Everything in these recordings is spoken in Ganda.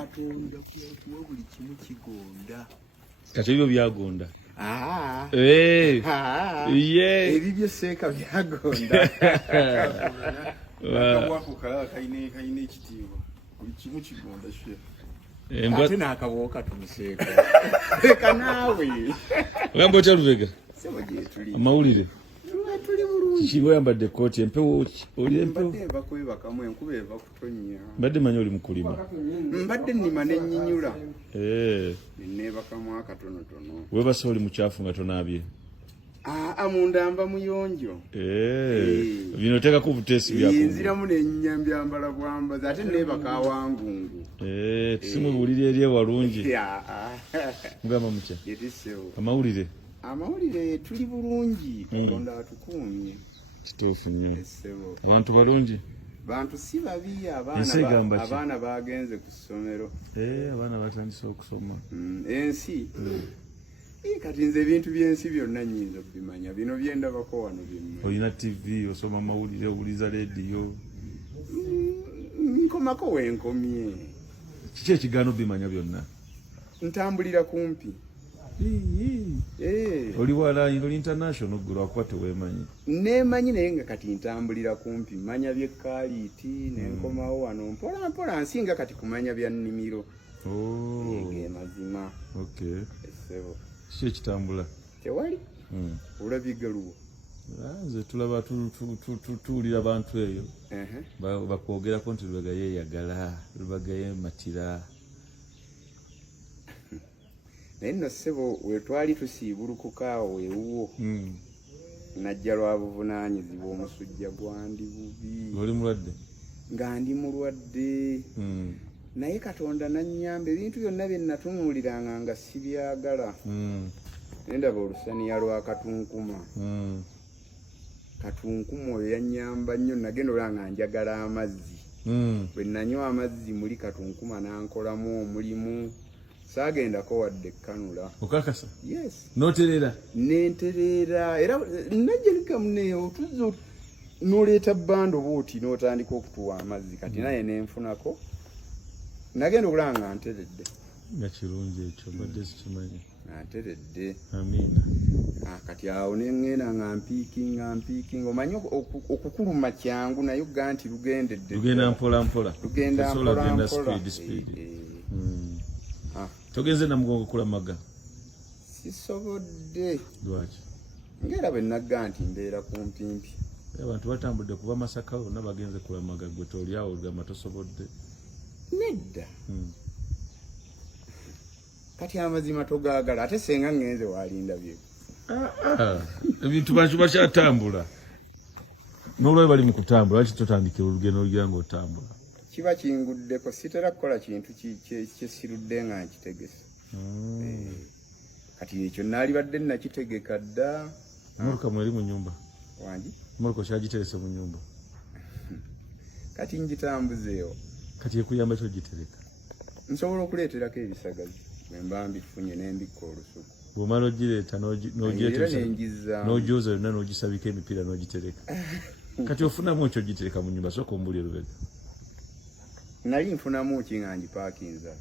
Katonda kuwa buli kimu kigonda. Kati ebyo byagonda. Ebyo seeka byagonda. Wako kala kaine ekitiibwa. Buli kimu kigonda shwe. Ate n'akabooka tumuseeka. Leka naawe. Ogamba otya Lubega? Sebo gye tuli. Amawulire. Tuli bulungi. Kibo yambadde kooti empewo oli empewo. Mbadde eva kwebakamu enkuba eva kutonnya. Mbadde manyi oli mukulima. Mbadde nnima n'ennyinyula. Neebakamu akatonotono. Webase oli mukyafu nga tonaabye. Munda mba muyonjo. Bino oteekako obuteesi byako. Nziramu n'ennyambya mbala bwambazi ate neebaka awangungu. Tusimubuulira eri ewalungi. Mugamba mutya? Amawulire. Amawulire tuli bulungi. Katonda atukuumye. Kituufu nnyo. Abantu balungi. Bantu si babi abaana bagenze ku ssomero. Abaana batandise okusoma. Ensi. Kati nze ebintu by'ensi byonna nnyinza okubimanya. Bino byendabako wano byonna. Olina TV, osoma amawulire, owuliza leediyo. Nkomako wenkomye. Kiki ekigaana obimanya byonna? Ntambulira kumpi. Oli walayini, oli international gwe lwakuba teweemanyi. Neemanyi naye nga kati ntambulira kumpi. Manya by'ekkaaliiti n'enkomawo wano mpola mpola nsinga kati kumanya bya nnimiro. Ge mazima. Essebo. Kiki ekitambula? Tewali. Olabye galuwo. Nze tulaba tuwulira bantu eyo. Bakwogerako nti Lubega yeeyagala, Lubega yeematira. Naye nno ssebo we twali tusiibulukuka awo ewuwo. Najja lwa buvunaanyizibwa omusujja gwandi bubi. Oli mulwadde? Nga ndi mulwadde. Naye Katonda nannyamba ebintu byonna bye natunuuliranga nga sibyagala. Ndaba olusaniya lwa Katunkuma. Katunkuma oyo yannyamba nnyo, nagenda olanga njagala amazzi. Bwe nanywa amazzi muli Katunkuma n'ankolamu omulimu. Saagendako wadde Kanula. Okakasa? Yes. N'otereera? N'entereera. Era najja likamuneewo tuzzo n'oleeta bbando bw'oti n'otandika okutuwa amazzi. Kati naye n'enfunako. Nagenda okulanga nteredde. Nga kirungi ekyo mbadde sikimanyi. Nteredde. Amiina. Kati awo neŋŋenda nga mpiikinga. Omanyi okukuluma kyangu naye ogga nti lugendedde. Lugenda mpola mpola. Lugenda mpola mpola. Speed. Togenze Namugongo kulamaga? Sisobodde. Lwaki? Ngera bwe nagga nti mbeera kumpimpi. Abantu batambudde kuva Masaka bonna bagenze kulamaga gwe toli awo olugamba tosobodde. Nedda. Kati amazima togaagala ate senga ngenze walinda bye. Ebintu bakyatambula. N'olwayo bali mu kutambula lwaki totandikira olugendo olugira ng'otambula? Kiba kinguddeko sitera kukola kintu kyesirudde nga nkitegese. Kati ekyo naalibadde nakitegeka dda. Mmotoka mweri mu nyumba? Wangi? Mmotoka kyagiterese mu nyumba? Kati ngitambuzeewo. Kati ekuyamba kyo gitereka? Nsobola okuleeterako ebisagazi bwe mba mbifunye ne mbikka olusuku. Bw'omala ogireeta n'ogyoza yonna n'ogisabika emipiira n'ogitereka. Kati ofunamu ekyo gitereka mu nyumba sooka ombulire Lubega. Nali nfunamu ki nga ngipaakinza.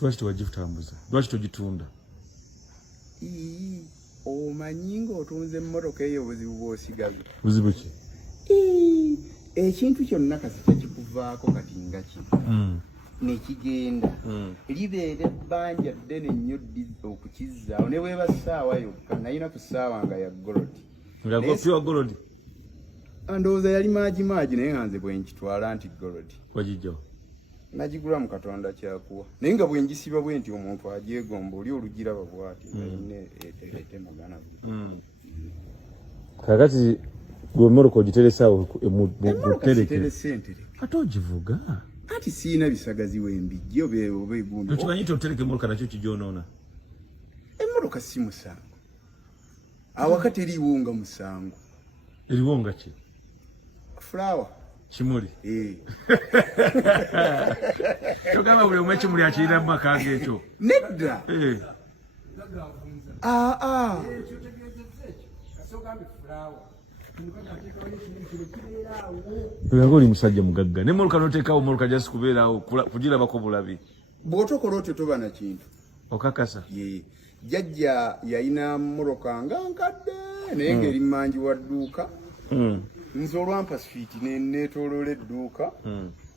Lwaki tewagitambuza? Lwaki togitunda? Omanyi ng'otunze emmotoka eyo obuzibu bw'osigaza. Buzibu ki? Ekintu kyonna kasi tekikuvaako kati nga kino. Nekigenda. Libeera ebbanja ddene nnyo okukizzaawo. Ne bweba ssaawa yokka nalina ku ssaawa nga ya golodi. Nga pure golodi? Ndowooza yali maaji naye nga nze bwe nkitwala nti golodi. Wagijjawa? Nagigula mu Katonda kyakuwa. Naye nga bwe ngisiba bwe nti omuntu agyegomba oli olugiraba bw'ati. Ete magana. Kakati gwe mmotoka ogiteresa awo mutereke. Ate ogivuga? Ati siina bisagazi wembijje oba egundi. Tokimanyi nti otereka emmotoka nakyo kigyonoona? Emmotoka si musango. Awakati eriwo nga musango. Eriwo nga ki? Flower. Kimuli? Togamba buli omu ekimuli akirina mu maka g'ekyo. Nedda. Lubega oli musajja mugagga. Ne mmotoka n'oteekawo mmotoka just kubeeraawo kugirabako bulabi. bw'otokola otyo toba na kintu okakasa jjajja yalina mmoroka nga nkadde naye ng'eri mmanji wa dduuka nze olwampa swiiti neetooloola edduuka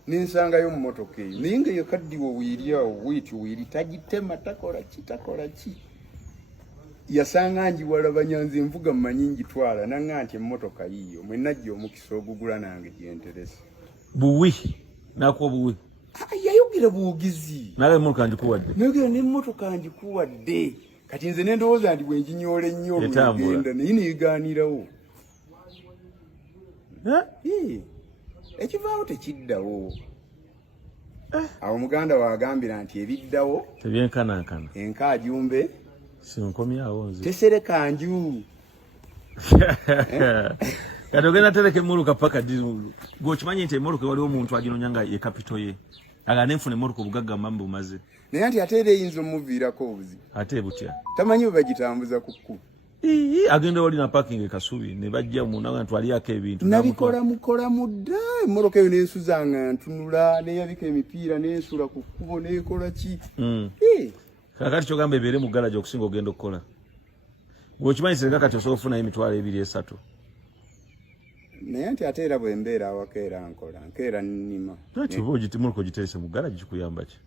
nensangayo mu mmotoka eyo naye nga yakaddiwa wiiri awo bwityo wiiri tagitema takola ki yasanga njiwalabanya nze envuga mmanyi njitwala naŋŋa nti emmotoka yiiyo mwe najja omukisa ogugula nange gyenteresa buwi nakuwa buwi yayogera buwugizi nawe emmotoka njikuwadde nayogera n'emmotoka njikuwadde kati nze nendowooza nti bwenjinyoola ennyo olugenda naye neegaanirawo ekivaawo tekiddawo awo muganda waagambira nti ebiddawo tebyenkanankana enkaajumbe sinkomyawo nze tesereka nju kati ogenda tereka emmoloka paka gweokimanyi nti emmoloka waliwo omuntu aginonya nga ye kapito ye aga nenfuna emmoloka obugagga mamba bumaze naye nti ate era eyinza omuviirako obuzibu ate butya tamanyi bwe bagitambuza ku kkubo agenda wali na parking ekasubi ne bajja munaga ntwaliyako ebintu mukola mudda emmoloka eyo nensuza nga ntunula neyabika emipiira nensula ku kkubo nekola ki kakati kyogamba ebeere mu galaji okusinga ogenda okukola gweokimanyi singa kati osobola okufunayo emitwalo 2-3 naye nti ate era bwembeera awaka era nkeera nnima ati oba emmoloka ogiterese mu galaji kikuyamba ki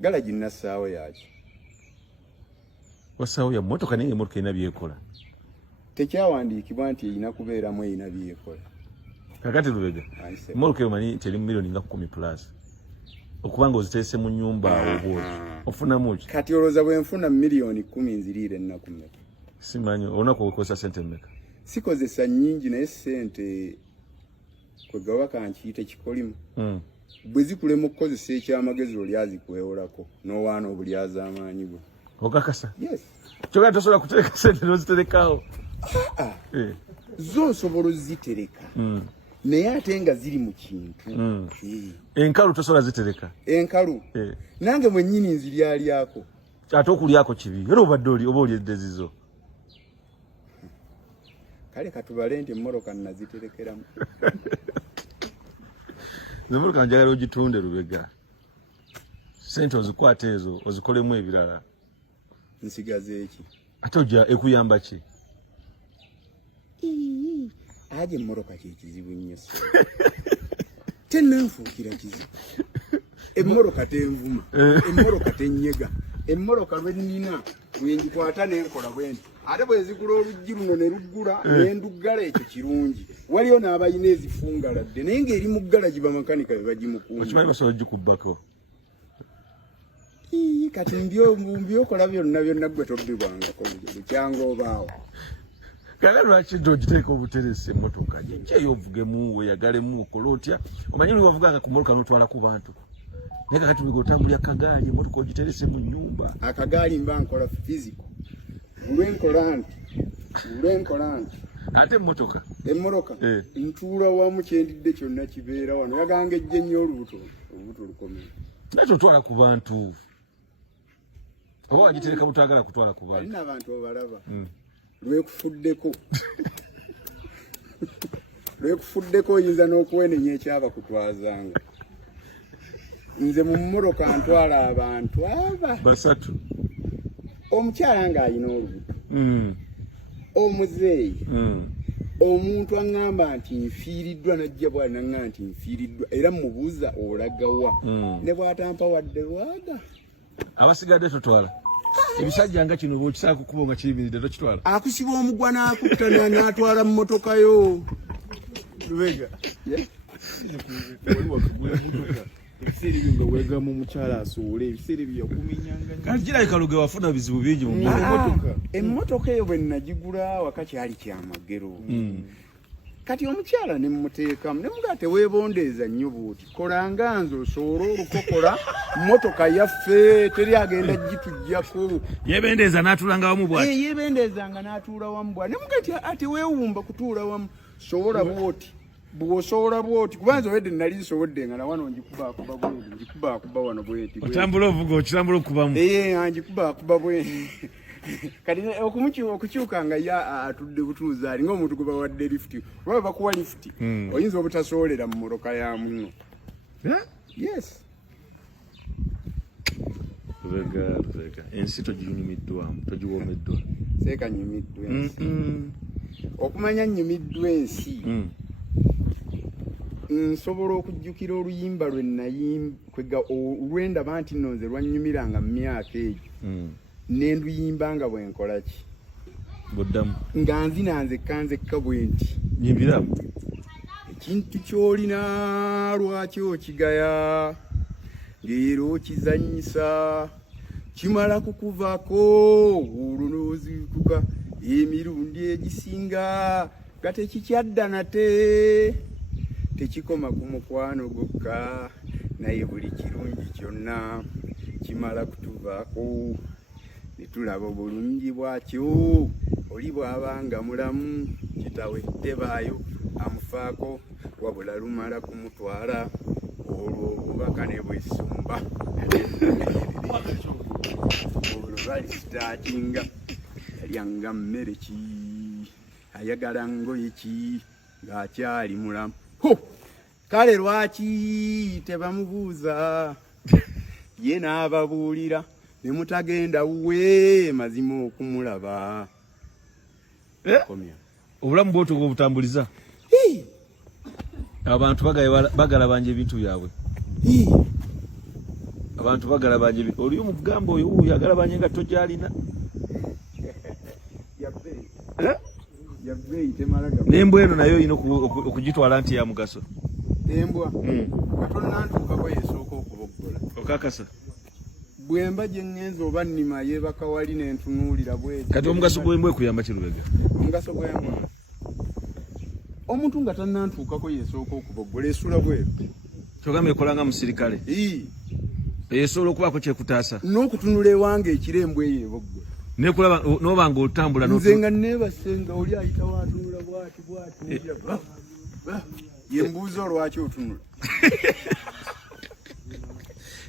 galaji nnassaawo yaki wasaawo ya mmotoka naye emmotoka erina byekola tekyawandiikibwa nti erina kubeeramu erina byekola kakati Lubega emmoloka eyo manyi teri mu milioni nga 10+ okubanga oziteese mu nnyumba awo bwoti ofunamu ki kati olowooza bwe nfuna milioni 10 nziriire ennaku mmeka simanyi olunaku okozesa sente mmeka sikozesa nnyingi naye sente kwegawa kankiyite kikolimu bwe zikulema okukozesa ekyamagezi oli azikuwewolako n'owaana obulyaza amaanyi bwe okakasa kyogera tosobola kutereka sente n'oziterekaawo zo osobola ozitereka naye ate nga ziri mu kintu enkalu tosobola zitereka enkalu nange mwennyini nziryalyako ate okulyako kibi era obadde oba olyedde zizo kale katubale nti emmoloka naziterekeramu emmoloka njagala ogitunde Lubega sente ozikwate ezo ozikolemu ebirala nsigaze eki ate ojja ekuyamba ki aje emmoloka kyekizibu nnyo tennanfuukira kizibu emmoloka tenvuma emmoloka tennyega emmoloka lwennina lwenjikwata nenkola bwenti ate bwezigula oluggi luno ne luggula nenduggala ekyo kirungi waliyo n'abalina ezifungaladde naye ng'eri mu ggalaji bamakanika be bagimukuuma okimanyi basobola gikubbako kati mbyokola byonna gwe tobbibwangako bukyanga obaawo kale lwaki ogiteeka obuteresi emmotoka gyenkyeyo ovugemu weyagalemu okola otya omanyi oli wavuganga ku mmotoka n'otwala ku bantu naye kakati Lubega otambulya akagaali emmotoka ogiterese mu nnyumba akagaali mba nkola fiziko olwenkola nti ate emmotoka ntuula wamu kyendidde kyonna kibeera wano yaganga ejje nnyo olubuto lukomeye naye totwala ku bantu oba wagitereka butagala kutwala ku bantu alina abantu obalaba lwekufuddeko oyinza n'okuwenenya ekyaba kutwazanga nze mu mmoloka ntwala abantu aba 3 omukyala ng'alina olubuto omuzeeyi omuntu aŋŋamba nti nfiiriddwa najja bwali naŋŋamba nti nfiiriddwa era mubuuza olagawa ne bw'atampa wadde lwaga abasigadde totwala ebisajja nga kino bw'okisaa kukuba nga kiyimiridde tokitwala akusiba omugwa n'akutta n'atwala mu mmotoka yo Lubega ebiseera ebyo nga weegamu omukyala asuule ebiseera ebyo yakuminyanga kati kirabika Lubega wafuna bizibu bingi mu mmotoka emmotoka eyo bwe nnagigula waka kyali kyamagero kati omukyala ne mmuteekamu ne mugaa teweebondeeza nnyo bw'oti kolanga nze osobola olukokola mmotoka yaffe teri agenda gitujjako yeebendeeza n'atuulanga wamu bw'ati yeebendeezanga n'atuula wamu bw'ati ne mugaa ati weewumba kutuula wamu sobola bw'oti bw'osobola bw'oti kubanza owedde nali nsobodde nga nawano njikubaakuba bwenti njikubaakuba wano bwenti otambula ovuga okitambula okubamu njikubaakuba bwenti kati okukyuka nga ye atudde butuuzi ali ng'omuntu gwe bawadde lifuti olaba bakuwa lifuti oyinza obutasoolera mu mmoloka ya muno yes Lubega. Ensi toginyumiddwamu, togiwomeddwa. Seeka nyumiddwa ensi. Okumanya nyumiddwa ensi. Nsobola okujjukira oluyimba olwendaba nti nno nze lwannyumiranga mu myaka egyo. Ne nduyimba nga bwe nkola ki? Buddamu. Nga nzekka nzekka bwe nti. Nyimbiramu. Ekintu ky'olina lwaki okigaya ng'era okizannyisa kimala kukuvaako olwo n'oziikuka emirundi egisinga nga tekikyadda nate tekikoma ku mukwano gwokka naye buli kirungi kyonna kimala kutuvaako ne tulaba obulungi bwakyo oli bw'abanga mulamu kitawe tebaayo amufaako wabula lumala kumutwala olwo obubaka ne bwesumba olwo balisitaakinga yalyanga mmere ki ayagala ngoye ki ng'akyali mulamu. Kale lwaki tebamubuuza ye n'ababuulira ne mutagenda wuwe mazima okumulaba. Obulamu bw'otyo bw'obutambuliza abantu bagala banje ebintu byabwe. Abantu bagala banje oli omugamba oyo yagala banje nga togyalina. N'embwa eno nayo olina okugitwala nti ya mugaso. Embwa katonda ntuukako yesooka okuboggola. Okakasa bwemba gye ŋŋenza oba nnima yeebaka wali n'entunuulira bweti. Kati omugaso gw'embwa ekuyamba ki Lubega? Omugaso gw'embwa omuntu nga tannantuukako yesooka okuboggola esula bweru. Kyogamba ekola nga musirikale. Esobola okubaako kyekutaasa. N'okutunula ewange ekirembwa eyo eboggola. Nekulaba n'oba ng'otambula nze nga neebase nga oli ayita waatunula bwati ye mbuuza olwaki otunula.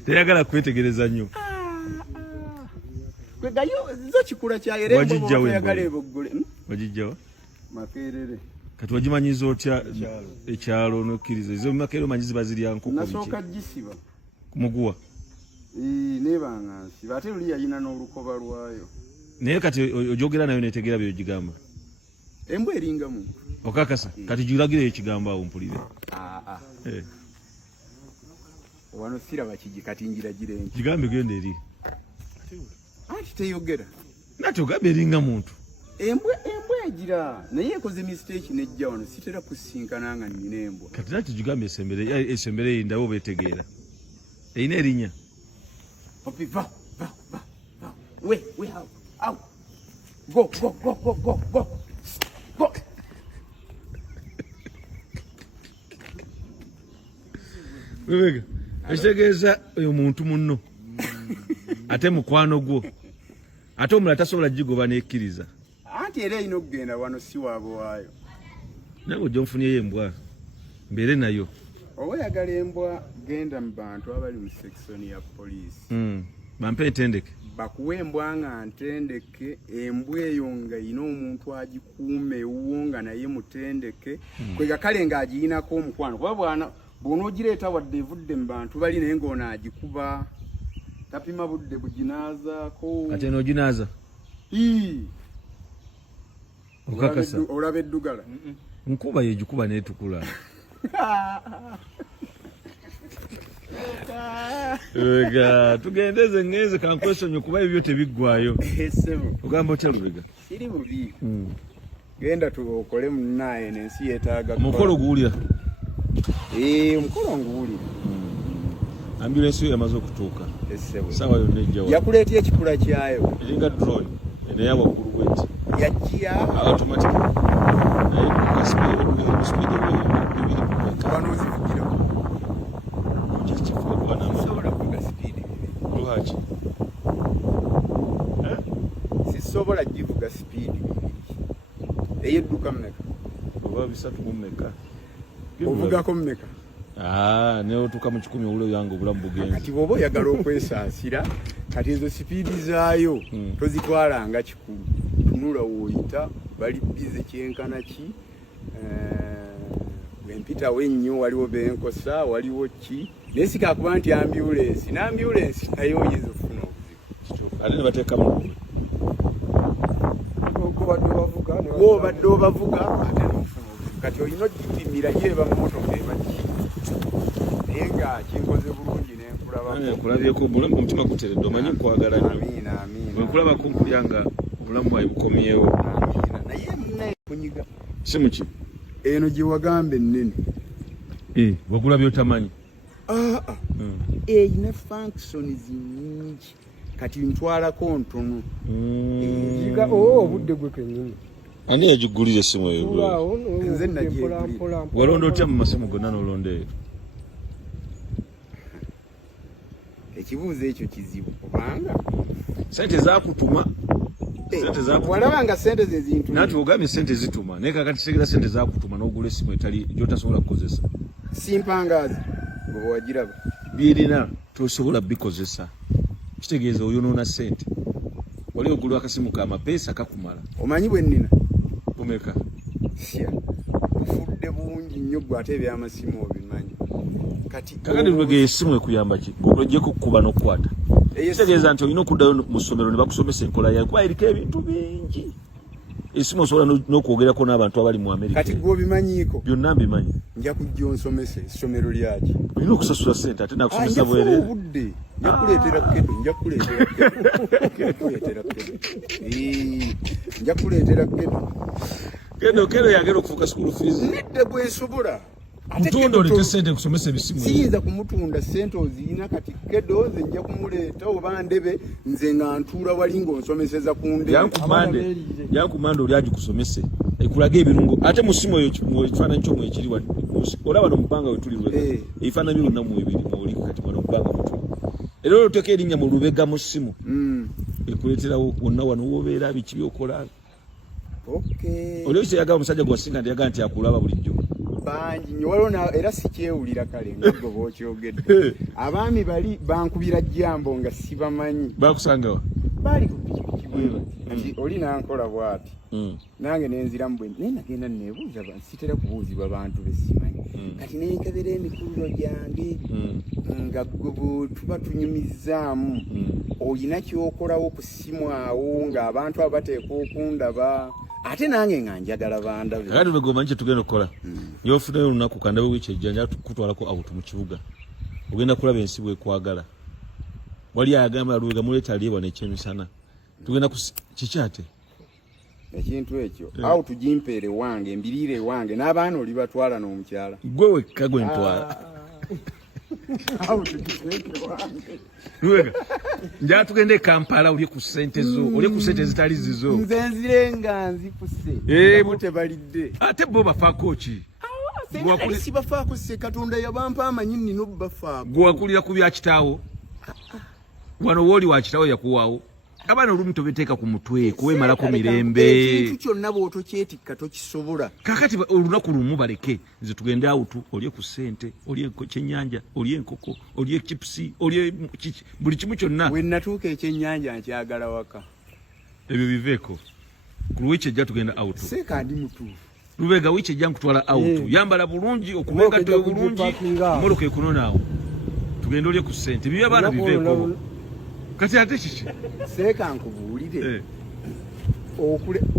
Teyagala kwetegereza nnyo. Kwegayo zo kikula kyayera yagala eboggole. Wagijjawa? Makerere. Kati wagimanyiza otya ekyalo n'okkiriza? Ezo makerere omanyi ziba zirya nkoko biki? Nasooka gisiba. Kumuguwa? Neebanga nsiba ate oli yalina n'olukoba lwayo. Naye kati ojogera nayo netegeera by'ogigamba. Embwa eringa muntu. Okakasa kati giragire ekigambo awo mpulire. Wano siraba kigi kati njira girenje. Kigambe genda eri. Ati teyogera. Nati ogambe eringa muntu. Embwa egira naye ekoze mistake nejja wano sitera kusinkana nga nnina embwa. Kati nati kigambe esembere ndabo betegeera. Eyina erinnya. Opi va. We out. Go. Lubega, ekitegeeza oyo muntu munno. Ate mukwano gwo. Ate omulala tasobola gigoba n'ekkiriza. Anti era erina okugenda wano si waabo waayo. Nawe ojja onfunyeyo embwa. Mbeere nayo. Oba oyagala embwa genda mu bantu abali mu section ya poliisi. Bampe entendeke. Bakuwa embwa nga ntendeke, embwa eyo nga ina omuntu agikuuma ewuwo nga naye mutendeke. Kwega kale ng'agiyinako omukwano. Kuba bw'onoogireeta wadde evudde mu bantu bali naye ng'onaagikuba. Tapima budde buginaazaako. Ate n'oginaaza? Okakasa. Olaba eddugala. Nkuba yegikuba n'etukula. Lubega, tugendeze ngeze kankwesonyo kuba ebyo tebiggwayo. Ogamba otya Lubega? Siri bubi. Genda tukole munnaye n'ensi yeetaaga. Omukolo guwulira? Omukolo nguwulira. Ambulance yamaze okutuuka. Sawa yonna ejja wa. Yakuleetya ekikula kyayo. Eringa drone. Eno ya waggulu bweti. Yajja. Automatic. Naye ku speed ebiri wano ozivugira. Kikifuba kuba n'amaanyi. Sobola kuvuga speed. Lwaki? Sisobola givuga speed. Eyedduka mmeka? Oba 3 mu mmeka? Ovugako mmeka? Ne otuuka mu 10 owulo yange obulamu bugenze. Kati bw'oba oyagala okwesaasira kati ezo sipiidi zaayo tozitwalanga kikulu. Tunula w'oyita bali bize kyenkana ki. Bwempitawo ennyo waliwo benkosa waliwo ki. Naye sikaakuba nti ambyulensi n'ambyulensi naye oyinza okufuna obuzima. ate ne bateeka mu wobadde obavuga ate n'ofuna obuzibu kati olina ogipimira yeba mu motoka ebaki naye nga kinkoze bulungi nenkulabyeko omutima guteredde omanyi nkwagala nnyo wenkulabako nkulyanga obulamu bwayi bukomyewo naye munaye kunyiga si muki eno gye wagamba ennene wagula byotamanyi eyina functions nyingi kati ntwalako ntono obudde gwe kennyini ani yagigulira essimu eyo nze nagyegulira walonda otya mu masimu gonna n'olonda eyo ekibuuzo ekyo kizibu kubanga sente zakutuma walaba nga sente ze zintu nati ogambye sente zituma naye kakati segera sente zakutuma n'ogula essimu etali gyotasobola kukozesa simpangaazi gwe wagiraba byerina tosobola bikozesa kitegeeza oyonoona sente wali ogulwa akasimu ka mapeesa kakumala omanyi bwe nnina kumeka bufudde bungi nnyo gwe ate ebyamasimu obimanyi kati kakati Lubega essimu ekuyamba ki ogyeko kukuba n'okukwata kitegeeza nti olina okuddayo mu ssomero ne bakusomesa enkola yayo kuba eriko ebintu bingi esimu osobola n'okwogerako n'abantu abali mu Amerika kati gwe obimanyiiko byonna mbimanyi nja kujja onsomese essomero lyaki olina okusasula sente ate nakusomesa bwereere obudde nja kuleetera kedo nja kuleetera kedo yagera okufuuka school fees nedde bwensobola mutunda olete sente kusomesa ebisimu siyinza kumutunda sente ozirina kati kedo nze nja kumuleeta oba ndebe nze nga ntuula wali ng'onsomeseza ku ndebe yankumande oli agikusomese ekulaga ebirungo ate mu ssimu eyo ekifaananyi kyomwe ekiri olaba no mubanga wetuli Lubega ebifaananyi byonna mu ebiri mwoli kati wano mubanga wetuli era olwoteeka erinnya mu Lubega mu ssimu ekuleeterawo wonna wano wobeera biki byokola oli oyise yagaba omusajja gwe wasinga nti yagaa nti akulaba bulijjo bangi nnyo waliwo era sikyewulira kale nga gwe bookyogedde abaami bali bankubira jjambo nga sibamanyi bakusangawa baali ku pikipiki bwe kati oli nankola bw'ati nange nenziramu bwe naye nagenda neebuuza sitera kubuuzibwa bantu besimanyi kati nenkebera emikululo gyange nga gwe tuba tunyumizzaamu olina kyokolawo ku ssimu awo ng'abantu abo bateeka okundaba ate nange nga njagala bandabe kakati Lubega omanyi kye tugenda okukola yofunayo olunaku kandabe wiiki ejja nja kutwalako awutu mu kibuga ogenda kulaba ensi bwekwagala wali agamba Lubega muleeta alyebwa nekyemisana tugenda kiki ate ekintu ekyo awo tugimpeere wange embiriire wange n'abaana oli batwala n'omukyala gwe wekka gwe ntwala awo tugipeeke wange Lubega njala tugende e Kampala olye ku ssente zo olye ku ssente zitali zizo nze nzire nga nzikuse bo tebalidde ate bo bafaako ki sibafaako se Katonda yabampa amanyi nnina obubafaako gwe wakulira ku bya kitaawo wano wooli wa kitaawo yakuwaawo abaana olumu tobiteeka ku mutwe kuweemalako mirembe ekintu kyonna bw'otokyetikka tokisobola kakati olunaku lumu baleke nze tugende awutu olye ku ssente olye kyennyanja olye enkoko olye chipusi olye buli kimu kyonna we natuuka ekyennyanja nkyagala waka ebyo biveeko ku wiiki ejja tugenda awutu seeka ndi mutuufu Lubega wiiki ejja nkutwala awutu yambala bulungi okubengatto bulungi moloka ekunonaawo tugende olye ku ssente bibyo abaana biveeko kati ate kiki seeka nkubuulire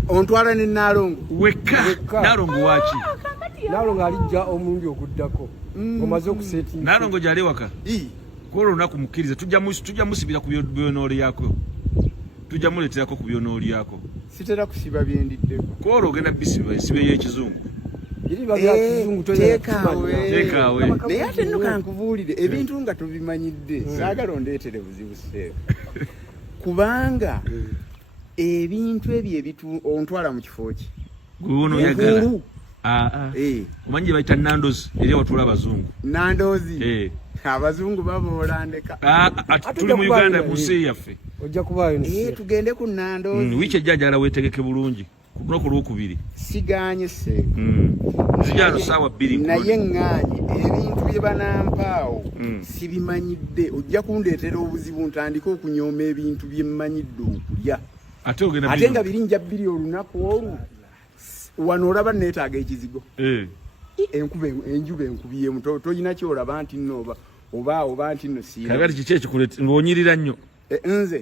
ontwala ne Naalongo wekka Naalongo waki Naalongo alijja omulundi okuddako omaze okusetinga Naalongo gyali waka kwolwo olunaku mukkirize tujja musibira ku byonooliyako tujja muleeterako ku byonooliyako sitera kusiba byendiddeko kwolwo ogenda bisiba esibe y'ekizungu teekaawe naye ate nno kankubuulire ebintu nga tubimanyidde saagala ondeetere buzibu seeka kubanga ebintu ebyo ontwala mu kifo ki gwewono oyagala omanyi gye bayita nandozi eri awatula abazungu nandozi abazungu baboolandeka tuli mu Uganda mu nsi yaffe ojja kubayo tugende ku nandozi wiiki ejja njagala weetegeke bulungi ku lunaku olwokubiri siganye seeka nzijano saawa 2 naye ŋŋaanye ebintu bye banampaawo sibimanyidde ojja kundeetera obuzibu ntandike okunyooma ebintu bye mmanyidde okulya ate nga birinja 2 olunaku olwo wano olaba neetaaga ekizigo enjuba enkubiyemu tolina kyolaba nti nno oba nti nno siira kakati kiki ekikuleeta ng'onyirira nnyo nze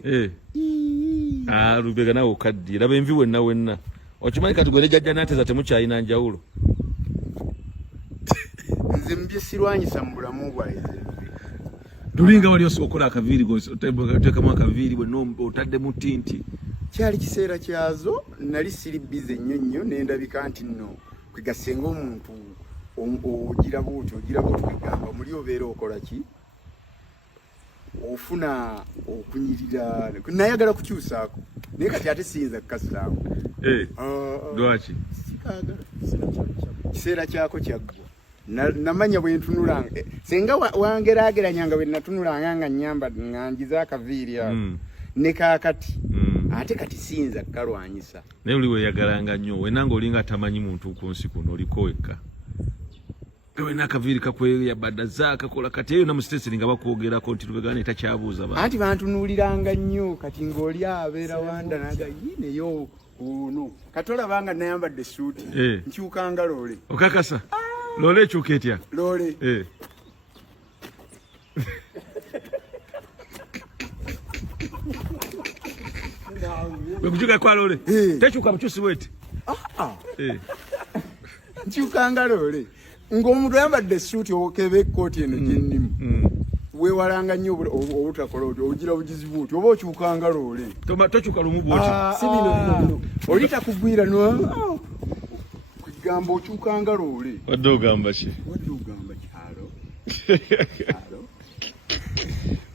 Lubega nawe okaddi laba envi wenna okimanyi kati gwe ne jjajja n'ateza temukyalina njawulo. Nze mbyesirwanyisa mu bulamu bwaize. Tulinga wali osokola akaviiri oteekamu akaviiri bwe otadde mu tinti. Kyali kiseera kyazo nali siri bize nnyo n'endabika nti nno kwegasenga omuntu ogira bw'otyo kwegamba muli obeera okola ki ofuna okunyirira nayagala kukyusaako naye kati ate siyinza kukasaamu. Lwaki? Kiseera kyako kyaggwa. Namanya bwe ntunulanga senga wangeraageranyanga bwe natunulanga nga nnyamba nganjiza akaviiri ako ne kaakati ate kati siyinza kukalwanyisa. Naye oli weeyagalanga nnyo wenanga olinga atamanyi muntu ku nsi kuno oliko wekka. Gawena akaviiri kakweya badaza kakola kati eyo namusiteseri nga bakwogerako nti Lubega netakyabuuza bantu. Anti bantunuuliranga nnyo kati ng'oli abeera wanda naga yineyo ono kati olabanga nayambadde suuti nkyukanga loole. Okakasa loole ekyuka etya? Loole wekukyuka kwa loole tekyuka bukyusi bweti. Nkyukanga loole ng'omuntu ayambadde suuti okeba ekkooti eno gyennimu weewalanga nnyo obutakola otyo ogira bugizi bwoti oba okyukanga loole. Tokyuka lumu bwoti. Si bino oli takugwira kwegamba okyukanga loole. Wadde ogamba ki? Wadde ogamba kyalo.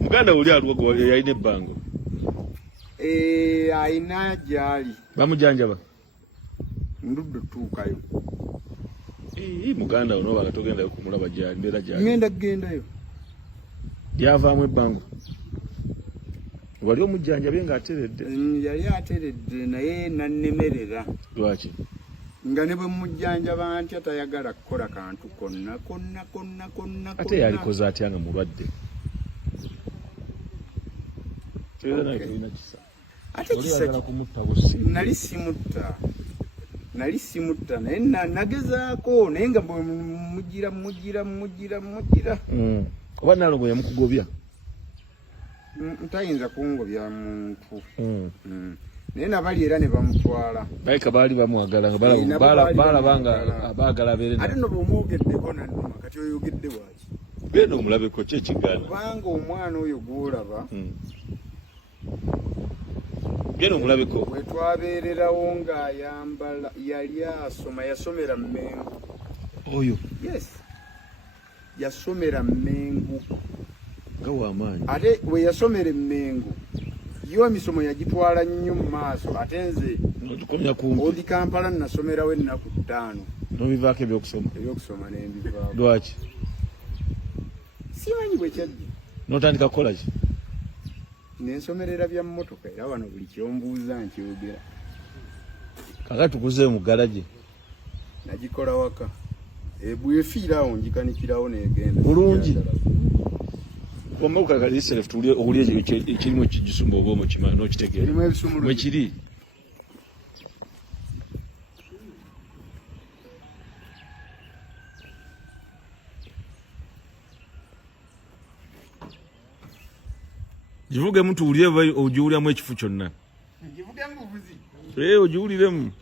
Muganda oli alwago yalina ebbango. Ayina gyali. Bamujanjaba? Ndudde tuukayo. Muganda ono baga togendayo kumulaba gyali mbeera gyali. Ngenda kugendayo. Lyavaamu ebbango. Wali omujjanjabye ng'ateredde? Yali ateredde naye nannemerera. Lwaki? Nga ne bwe mujjanjaba ntya tayagala kukola kantu konna. Ate yalikoze atya nga mulwadde? Ate kisa nali simutta naye nagezaako naye nga mugira. Oba Nalongo yamukugobya? Ntayinza kungobya muntu. Naye nabali era ne bamutwala. Bayika baali bamwagala nga balabanga abaagala abeere. Ate no bw'omwogeddeko nannuma kati oyogedde bwaki? Beeno omulabeko ki ekigaana? Kubanga omwana oyo gw'olaba Beeno omulabeko bwe twabeererawo ng'ayambala yali asoma yasomera Mmengo. Oyo? Yes. Yasomera Mmengo. Nga w'amaanyi. Ate we yasomera Mmengo yo emisomo yagitwala nnyo mu maaso ate nze ogikomya kumpi. Odi Kampala nasomerawo ennaku 5. N'obivaako ebyokusoma? Ebyokusoma ne mbivaako. Lwaki? Simanyi bwe kyajja. N'otandika kukola ki? Nensomerera bya mmotoka era wano buli kyombuuza nkyogera. Kakati tukuzeeyo mu garaje. Nagikola waka. Bwefiirawo njikanikirawo negenda. Bulungi. Wamma okakali self tuwulye ekirimu ekigisumba oba omukima n'okitegeera. Kirimu ebisumuluzo. Mwe kiri? Givuge muntu uliye ojiwuliramu ekifu kyonna. Givuge nguvuzi. Ojiwuliremu.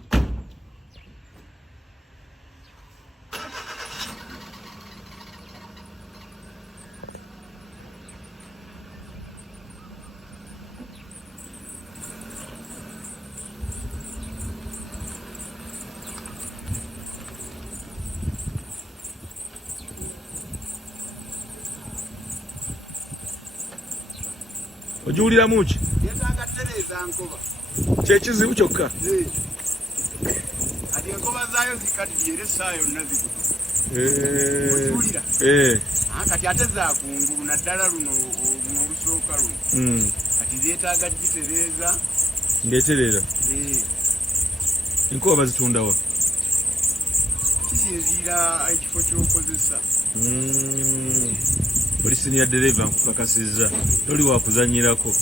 Ojiwuliramu ki? Yetaaga tereza nkoba. Kyekizibu kyokka. Ati enkoba zaayo zikaddiye era essaawa yonna zikutte. Ojiwulira? Kati ate zaakungulu naddala luno olusooka luno. Kati zeetaaga gitereeza. Ngeetereeza? Enkoba bazitunda wa? Kisinziira ekifo ky'okozesa. Oli siniya ddereeva nkukakasizza. Toli wa kuzannyirako.